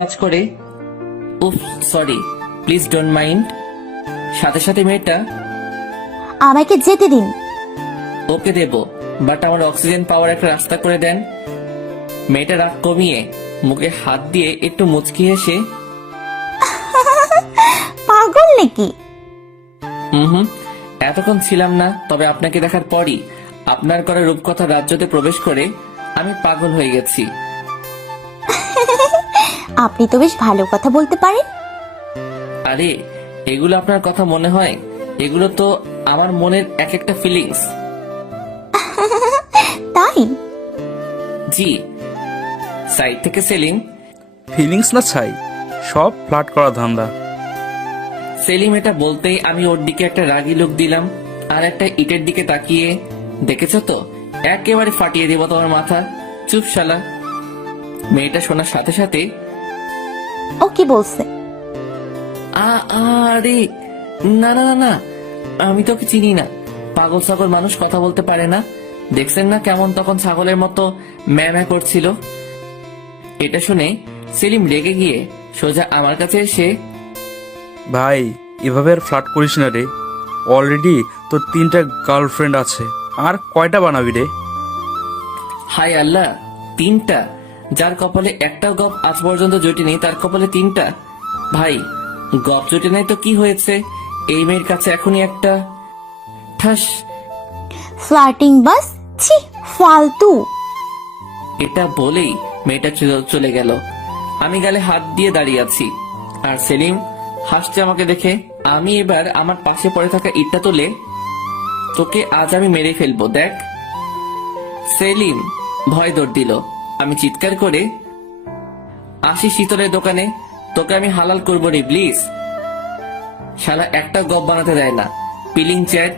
কাজ করে। উফ, সরি, প্লিজ ডোন্ট মাইন্ড। সাথে সাথে মেয়েটা, আমাকে যেতে দিন। ওকে দেব, বাট আমার অক্সিজেন পাওয়ার একটা রাস্তা করে দেন। মেয়েটা রাগ কমিয়ে মুখে হাত দিয়ে একটু মুচকি হেসে, পাগল নাকি? হুম, এতক্ষণ ছিলাম না, তবে আপনাকে দেখার পরই আপনার করা রূপকথা রাজ্যতে প্রবেশ করে আমি পাগল হয়ে গেছি। আপনি তো বেশ ভালো কথা বলতে পারেন। আরে, এগুলো আপনার কথা মনে হয়? এগুলো তো আমার মনের এক একটা ফিলিংস। তাই? জি। সাইড থেকে সেলিম। ফিলিংস না ছাই, সব ফ্লার্ট করা ধান্দা। সেলিম এটা বলতেই আমি ওর দিকে একটা রাগী লুক দিলাম, আর একটা ইটের দিকে তাকিয়ে, দেখেছো তো, একেবারে ফাটিয়ে দেব তোমার মাথা। চুপ শালা। মেয়েটা শোনার সাথে সাথে, ও কি বলছে? আরে না না না না, আমি তোকে চিনি না। পাগল ছাগল মানুষ কথা বলতে পারে না। দেখছেন না কেমন তখন ছাগলের মতো ম্যামা করছিল। এটা শুনে সেলিম রেগে গিয়ে সোজা আমার কাছে এসে, ভাই, এভাবে আর ফ্লার্ট করিস না রে। অলরেডি তোর 3টা গার্লফ্রেন্ড আছে, আর কয়টা বানাবি রে? হাই আল্লাহ, 3টা? যার কপালে একটাও গপ আজ পর্যন্ত জুটেনি তার কপালে 3টা? ভাই, গপ জুটে নাই তো কি হয়েছে? এই মেয়ের কাছে এখনই একটা ঠাস। ফ্লার্টিং বাস, ছি, ফালতু। এটা বলেই মেয়েটা চলে গেল। আমি গালে হাত দিয়ে দাঁড়িয়ে আছি, আর সেলিম হাসছে আমাকে দেখে। আমি এবার আমার পাশে পড়ে থাকা ইটটা তুলে, তোকে আজ আমি মেরে ফেলবো দেখ। সেলিম ভয় দৌড় দিল। আমি চিৎকার করে, আসি শীতলের দোকানে, তোকে আমি হালাল করবো রে প্লিজ। শালা একটা গপ বানাতে দেয় না। Peeling chat.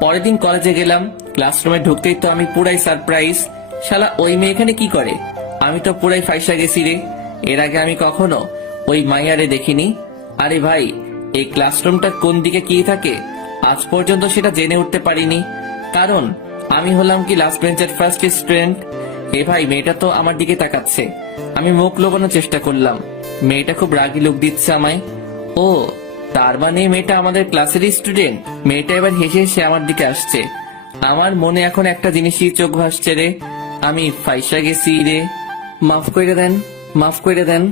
পরের দিন কলেজে গেলাম, ক্লাসরুমে ঢুকতেই তো আমি পুরাই সারপ্রাইজ। শালা ওই মেয়ে এখানে কি করে? আমি তো পুরাই ফাইসা গেছি রে। এর আগে আমি কখনো ওই মাইয়ারে দেখিনি। আরে ভাই, এই ক্লাসরুমটা কোন দিকে কি থাকে আজ পর্যন্ত সেটা জেনে উঠতে পারিনি, কারণ আমি হলাম কি লাস্ট বেঞ্চের ফার্স্ট স্টুডেন্ট। এ ভাই, মেয়েটা তো আমার দিকে তাকাচ্ছে। আমি মুখ লোকানোর চেষ্টা করলাম। মেয়েটা খুব রাগী লোক দিচ্ছে আমায়। ও, তার মানে মেয়েটা আমাদের ক্লাসেরই স্টুডেন্ট। মেয়েটা এবার হেসে হেসে আমার দিকে আসছে। আমার মনে এখন একটা জিনিসই চোখ ভাসছে রে, আমি ফাইসা গেছি রে। মাফ করে দেন, মাফ করে দেন।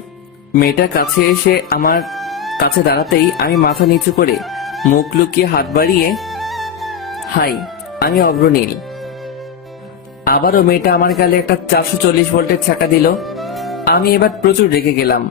মেয়েটা কাছে এসে আমার কাছে দাঁড়াতেই আমি মাথা নিচু করে মুখ লুকিয়ে হাত বাড়িয়ে, হাই, আমি অগ্রনীল। আবারও মেয়েটা আমার গালে একটা 440 ভোল্টের ছাকা দিল। আমি এবার প্রচুর রেগে গেলাম।